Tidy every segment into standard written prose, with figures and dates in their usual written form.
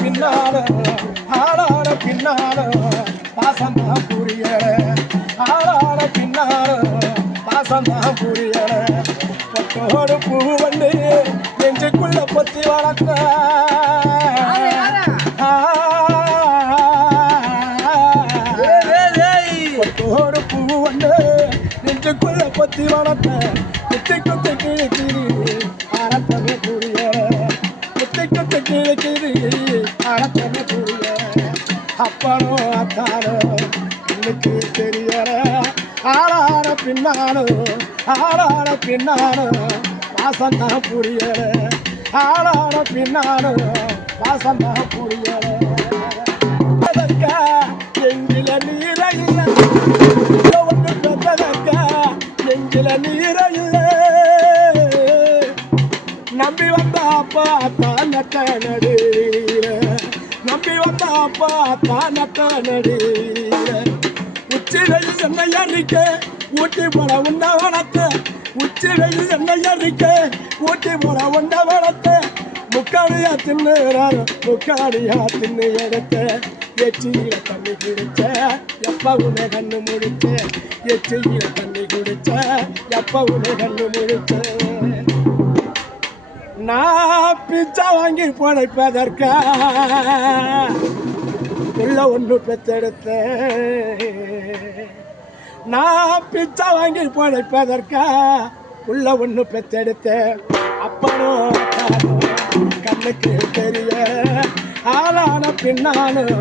பின்னால பாசந்தான் புரியல ஆளான பின்னால பாசந்தான் புரியல பொட்டோடு பூ வந்து நெஞ்சுக்குள்ள பொத்தி வளர்த்த பொட்டோடு பூ வந்து நெஞ்சுக்குள்ள பொத்தி வளர்த்த குத்தி குத்தி கிழிச்சிரி அறத்தமே புரியல குத்தி குத்தி கிழிச்சிரி அறத்தமே புரியல அப்பனோ அத்தானோ இன்னைக்கு தெரியல ஆளான பின்னாலும் வாசந்தான் புரியல ஆளான பின்னாலும் வாசந்தான் புரியல எங்கில நீரையில ஒன்று பெற்றதற்க எங்கில நீரையில நம்பி வந்த அப்பா தான் நட்ட நடுவீர நம்பி வந்த அப்பா தான் நட்ட நடுவீர உச்சிலையில் என்னை அறிக்க ஊட்டி போட உண்ண வளர்த்த உச்சிலையில் என்னை அறிக்க ஊட்டி போட உண்ண வளர்த்த முக்காடியா தின்னுறாரு முக்காடியா தின்னு எடுத்த எச்சியில தண்ணி குடிச்ச எப்ப உன்னை கண்ணு முடிச்ச எச்சியில தண்ணி குடிச்ச எப்ப உன்னை கண்ணு முடிச்ச நான் பிச்சை வாங்கி படைப்பதற்கா உள்ள ஒன்று பெற்றெடுத்த நான் பிச்சை வாங்கி படைப்பதற்கா உள்ள ஒன்று பெற்றெடுத்த அப்பனோ கண்ணுக்கு தெரிய ஆளான பின்னாலும்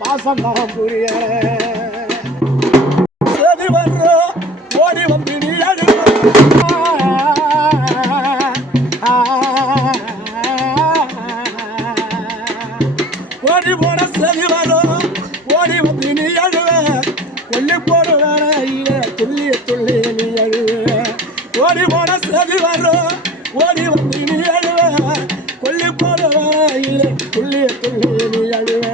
பாசந்தான் புரிய சரி வர்றோம் ஓடி வந்து நீ ஓடி போட சரி வரும் ஓடி வந்து நீ அழுவ கொல்லி போடு வேற துள்ளி துள்ளி நீ அழுவ ஓடி போட சரி வரும் ஓடி வந்து நீ அழுவ கொல்லி போடு வேற துள்ளி துள்ளி நீ அழுவ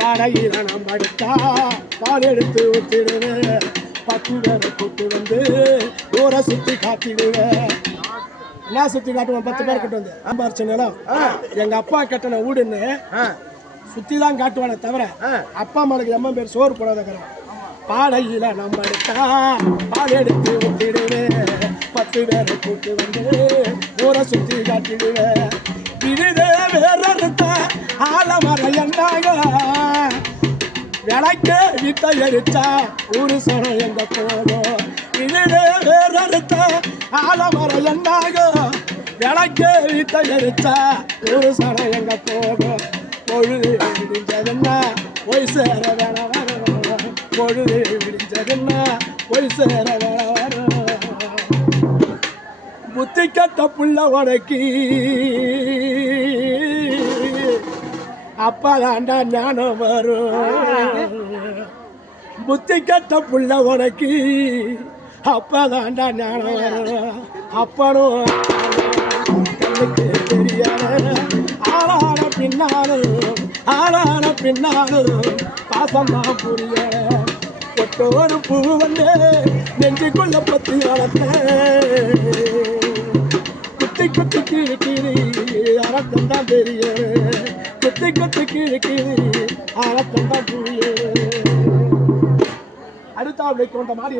பாடையில நம்ம அடுத்தா பால் எடுத்து ஊத்திடுவேன் 10 பேரை கூட்டு வந்து ஊரை சுத்தி காட்டிடுவேன் நான் சுத்தி காட்டுவேன் 10 பேர் கிட்ட வந்து ஆம்பாரிச்ச நிலம் எங்க அப்பா கட்டின வீடுன்னு சுத்தி தான் காட்டுவானே தவிர அப்பா அம்மாளுக்கு எம்ம பேர் சோறு போடாதக்கிறோம் பாடையில நம்ம எடுத்தா பால் எடுத்து ஊத்திடுவேன் 10 பேரை கூட்டு வந்து ஊரை சுத்தி காட்டிடுவேன் இதுதே வேற ஆலமரம் என்னாக விளக்க வித்த எரிச்சா ஊரு சனம் எங்க போகும் இதுதே வேற ஆலமரம் என்னாக விளக்க வித்த எரிச்சா ஊரு சனம் எங்க போகும் பொழுது விடிஞ்சதுன்னா போய் சேர வேண வரும் பொழுது விடிஞ்சதுன்னா போய் சேர வேண வரும் புத்தி கட்ட புள்ள உனக்கு அப்பதாண்டா ஞானம் வரும் புத்தி கட்ட புள்ள உனக்கு அப்பதாண்டா ஞானம் வரும் அப்பனும் கண்ணுக்கு தெரியாத ஆளான பின்னாலும் பாசந்தான் புரிய ஒட்டோரு பூ வந்து நெஞ்சுக்குள்ள பத்தி வளர்த்த குத்தி குத்தி கீழே கீழே அறத்தம் தான் தெரிய குத்தி குத்தி கீழே கீழே அறத்தம் தான் புரிய அடுத்த அவளை கொண்ட மாதிரி